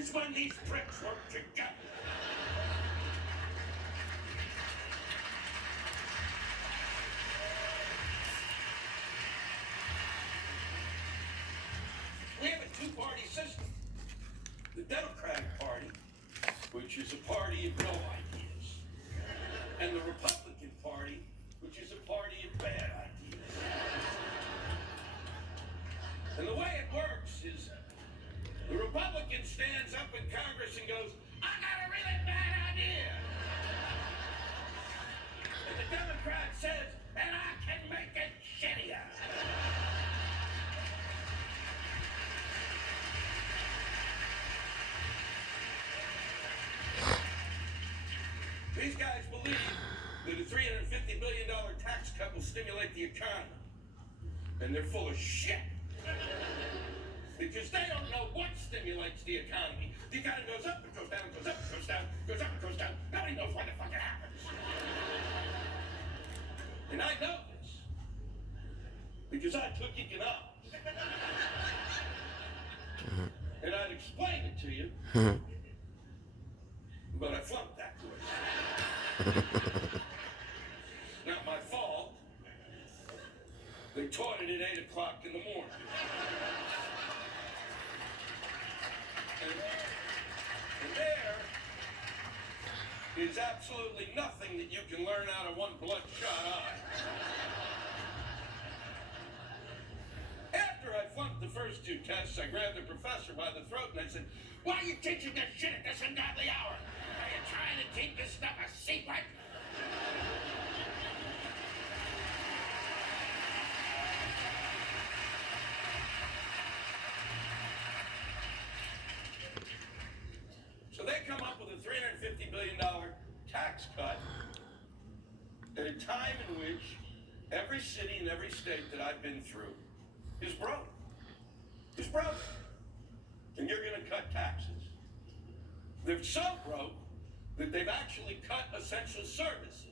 is when these pricks work together. We have a two-party system. The Democratic Party, which is a party of no ideas, and the Republican Party, which is a party of bad ideas. And the way it works is the Republican stands up in Congress and goes, I got a really bad idea. And the Democrat says, and I can make it shittier. These guys believe that a $350 billion tax cut will stimulate the economy. And they're full of shit. Because they don't know what stimulates the economy. The economy goes up, it goes down, it goes up, it goes down, goes up, it goes down. Nobody knows when the fuck it happens. And I know this. Because I took economics. And I'd explain it to you. But I flunked that course. Not my fault. They taught it at 8 o'clock in the morning. And there is absolutely nothing that you can learn out of one bloodshot eye. After I flunked the first two tests, I grabbed the professor by the throat and I said, why are you teaching this shit at this ungodly hour? Are you trying to keep this stuff a secret? So they come up with a $350 billion tax cut at a time in which every city and every state that I've been through is broke. Is broke. And you're going to cut taxes. They're so broke that they've actually cut essential services.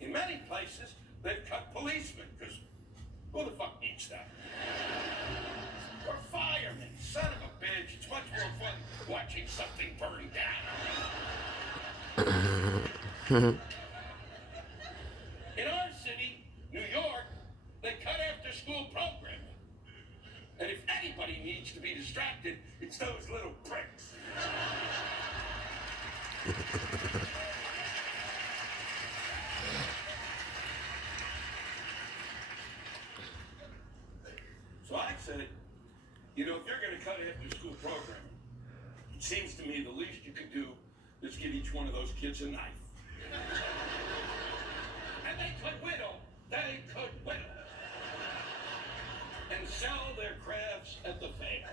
In many places, they've cut policemen, because who the fuck needs that? Or firemen, son of a bitch. It's much more fun watching something burn down. In our city, New York, they cut after-school programming. And if anybody needs to be distracted, it's those little pricks. So I said, you know, if you're going to cut after-school programming, it seems to me the least you could do is give each one of those kids a knife. And they could whittle. They could whittle. And sell their crafts at the fair.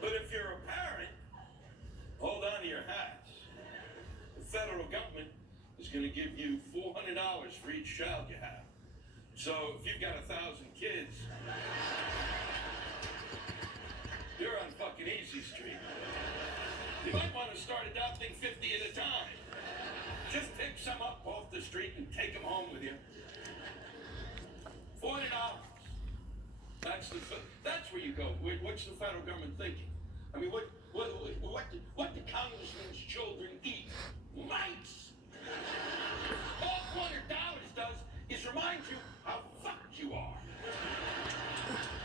But if you're a parent, hold on to your hats. The federal government is going to give you $400 for each child you have. So if you've got 1,000 kids, you're on fucking Easy Street. You might want to start adopting 50 at a time. Just pick some up off the street and take them home with you. $40. That's where you go. What's the federal government thinking? I mean, what do congressmen's children eat? Mice. All $400 does is remind you how fucked you are.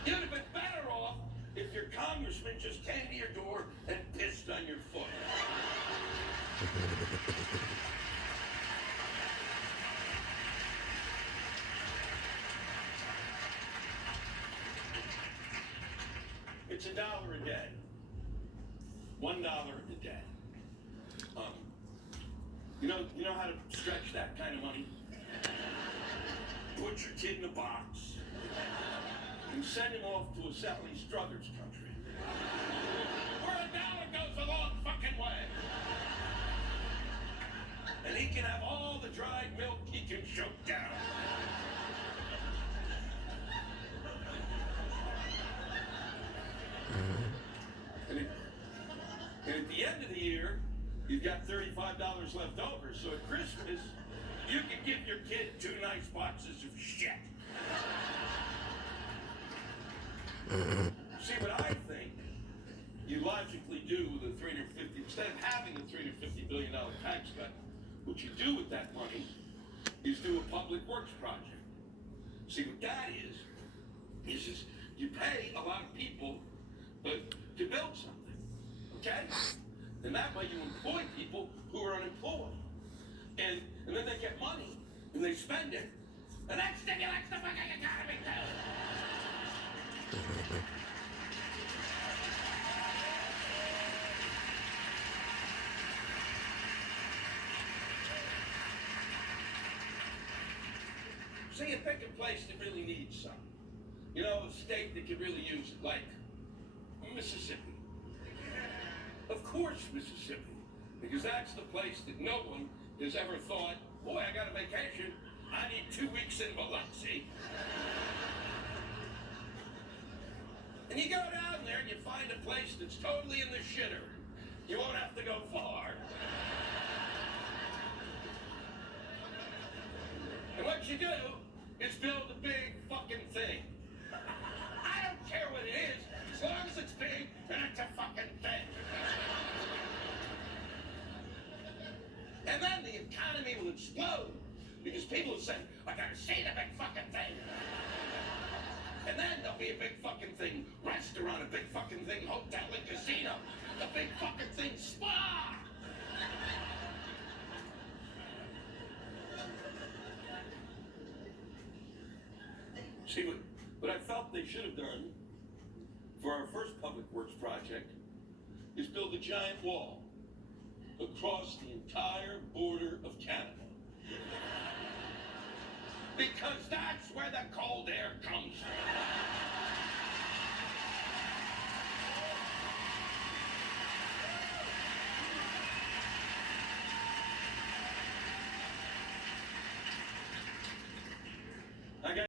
You'd have been better off if your congressman just came to your door and pissed on your foot. It's $1 a day. $1 a day. You know how to stretch that kind of money? Put your kid in a box and send him off to a Sally Struthers country, where $1 goes a long fucking way. And he can have all the dried milk he can choke down. And at the end of the year, you've got $35 left over, so at Christmas, you can give your kid 2 nice boxes of shit. See, what I think you logically do with a instead of having a $350 billion tax cut, what you do with that money is do a public works project. See, what that is you pay a lot of people to build something, okay? And that way you employ people who are unemployed. And then they get money, and they spend it, and that stimulates the fucking economy too. See, pick a place that really needs some. You know, a state that could really use it, like Mississippi. Of course, Mississippi, because that's the place that no one has ever thought, boy, I got a vacation, I need 2 weeks in Biloxi. And you go down there and you find a place that's totally in the shitter. You won't have to go far. And what you do is build a big fucking thing. I don't care what it is, as long as it's big and it's a fucking thing. And then the economy will explode because people will say, I gotta see the big fucking thing. And then there'll be a big fucking thing restaurant, a big fucking thing hotel and casino, a big fucking thing spa. See, what I felt they should have done for our first public works project is build a giant wall across the entire border of Canada. Because that's where the cold air comes from.